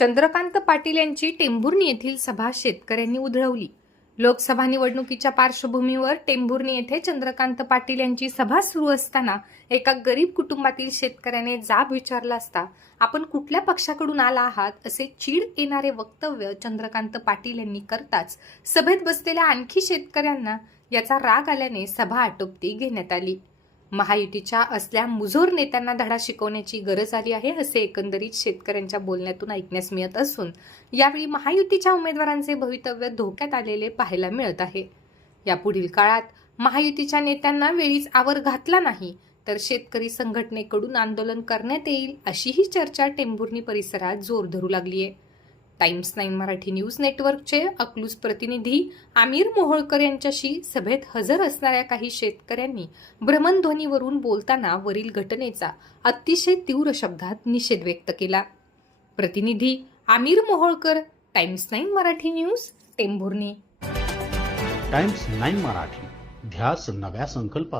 चंद्रकांत पाटील यांची टेंभुर्णी येथील सभा शेतकऱ्यांनी उधळवली. लोकसभा निवडणुकीच्या पार्श्वभूमीवर टेंभुर्णी येथे चंद्रकांत पाटील यांची सभा सुरू असताना एका गरीब कुटुंबातील शेतकऱ्याने जाब विचारला असता आपण कुठल्या पक्षाकडून आला आहात? असे चीड येणारे वक्तव्य चंद्रकांत पाटील यांनी करताच सभेत बसलेल्या आणखी शेतकऱ्यांना याचा राग आल्याने सभा आटोपती घेण्यात आली. महायुतीच्या असल्या मुजोर नेत्यांना धडा शिकवण्याची गरज आली आहे असे एकंदरीत शेतकऱ्यांच्या बोलण्यातून ऐकण्यास मिळत असून यावेळी महायुतीच्या उमेदवारांचे भवितव्य धोक्यात आलेले पाहायला मिळत आहे. यापुढील काळात महायुतीच्या नेत्यांना वेळीच आवर घातला नाही तर शेतकरी संघटनेकडून आंदोलन करण्यात येईल अशीही चर्चा टेंभुर्णी परिसरात जोर धरू लागली आहे टाइम्स नाईन मराठी न्यूज नेटवर्कचे अकलूज प्रतिनिधी आमीर मोहोळकर यांच्याशी सभेत हजर असणाऱ्या काही शेतकऱ्यांनी भ्रमणध्वनीवरून बोलताना वरील घटनेचा अतिशय तीव्र शब्दात निषेध व्यक्त केला. प्रतिनिधी Aamir Moholkar Times Nine Marathi news Tembhurni. Times Nine Marathi ध्यास नव्या संकल्पाचा.